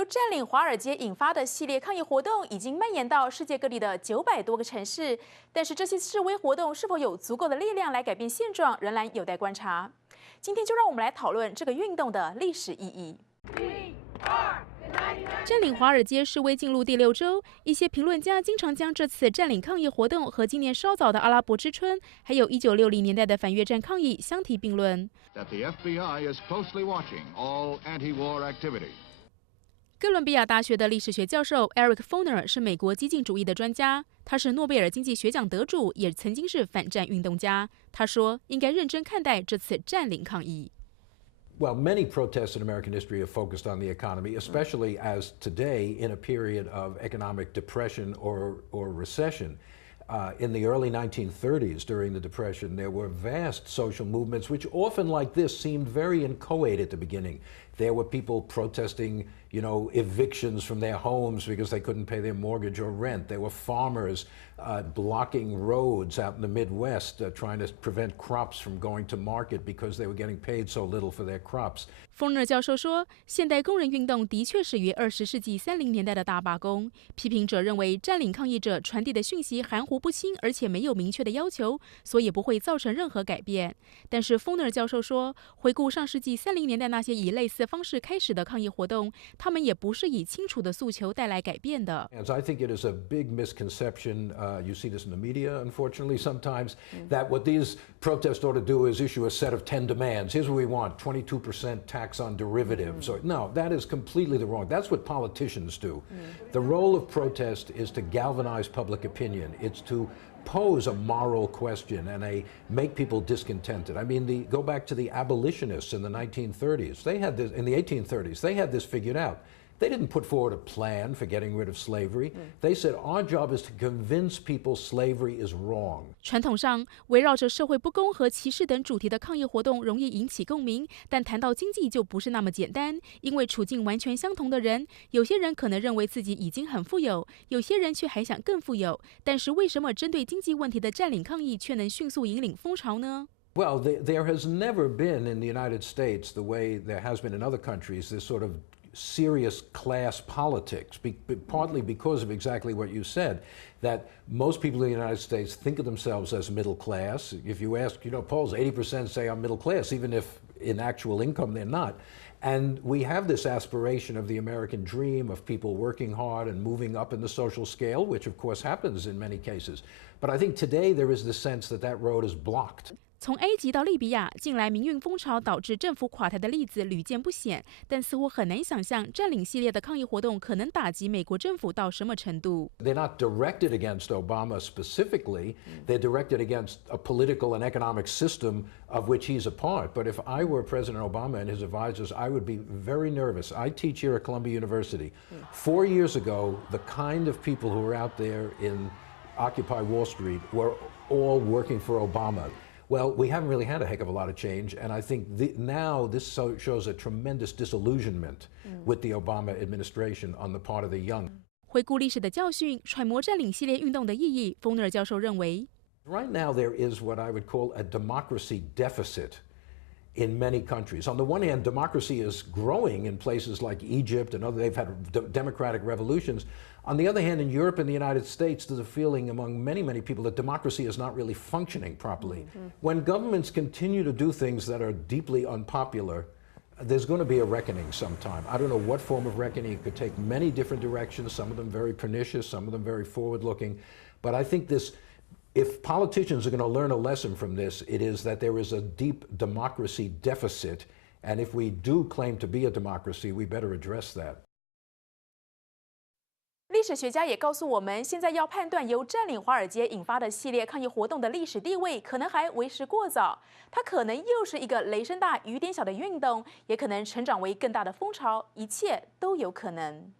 由占领华尔街引发的系列抗议活动已经蔓延到世界各地的900多个城市，但是这些示威活动是否有足够的力量来改变现状，仍然有待观察。今天就让我们来讨论这个运动的历史意义。占领华尔街示威进入第6周，一些评论家经常将这次占领抗议活动和今年稍早的阿拉伯之春，还有1960年代的反越战抗议相提并论。哥伦比亚大学的历史学教授 Eric Foner 是美国激进主义的专家，他是诺贝尔经济学奖得主，也曾经是反战运动家。他说，应该认真看待这次占领抗议。Well, many protests in American history have focused on the economy, especially as today in a period of economic depression or recession. In the early 1930s, during the Depression, there were vast social movements, which often like this seemed very inchoate at the beginning. There were people protesting, evictions from their homes because they couldn't pay their mortgage or rent. There were farmers blocking roads out in the Midwest, trying to prevent crops from going to market because they were getting paid so little for their crops. Foner 教授说，现代工人运动的确始于20世纪30年代的大罢工。批评者认为，占领抗议者传递的讯息含糊不清，而且没有明确的要求，所以不会造成任何改变。但是 Foner 教授说，回顾上世纪30年代那些以类似方式开始的抗议活动，他们也不是以清楚的诉求带来改变的。I think it is a big misconception. You see this in the media, unfortunately, sometimes, that what these protests ought to do is issue a set of 10 demands. Here's what we want: 22% tax on derivatives. Or, no, that is completely the wrong. That's what politicians do. The role of protest is to galvanize public opinion. It's to pose a moral question and make people discontented. I mean, go back to the abolitionists in the 1930s. They had this in the 1830s. They had this figured out. They didn't put forward a plan for getting rid of slavery. They said, our job is to convince people slavery is wrong. 传统上，围绕着社会不公和歧视等主题的抗议活动容易引起共鸣，但谈到经济就不是那么简单。因为处境完全相同的人，有些人可能认为自己已经很富有，有些人却还想更富有。但是为什么针对经济问题的占领抗议却能迅速引领风潮呢？ Well, there has never been in the United States, the way there has been in other countries, this sort of serious class politics, partly because of exactly what you said, that most people in the United States think of themselves as middle class. If you ask, polls, 80% say I'm middle class, even if in actual income they're not. And we have this aspiration of the American dream of people working hard and moving up in the social scale, which of course happens in many cases. But I think today there is the sense that that road is blocked. 从埃及到利比亚，近来民运风潮导致政府垮台的例子屡见不鲜，但似乎很难想象占领系列的抗议活动可能打击美国政府到什么程度。They're not directed against Obama specifically. They're directed against a political and economic system of which he's a part. But if I were President Obama and his advisors, I would be very nervous. I teach here at Columbia University. 4 years ago, the kind of people who were out there in Occupy Wall Street were all working for Obama. Well, we haven't really had a heck of a lot of change, and I think now this shows a tremendous disillusionment with the Obama administration on the part of the young. 回顾历史的教训，揣摩占领系列运动的意义，Foner 教授认为 Right now there is what I would call a democracy deficit in many countries. On the one hand, democracy is growing in places like Egypt and they've had democratic revolutions. On the other hand, in Europe and the United States, there's a feeling among many, many people that democracy is not really functioning properly. When governments continue to do things that are deeply unpopular, there's going to be a reckoning sometime. I don't know what form of reckoning. It could take many different directions, some of them very pernicious, some of them very forward-looking. But I think if politicians are going to learn a lesson from this, it is that there is a deep democracy deficit. And if we do claim to be a democracy, we better address that. 历史学家也告诉我们，现在要判断由占领华尔街引发的系列抗议活动的历史地位，可能还为时过早。它可能又是一个雷声大雨点小的运动，也可能成长为更大的风潮，一切都有可能。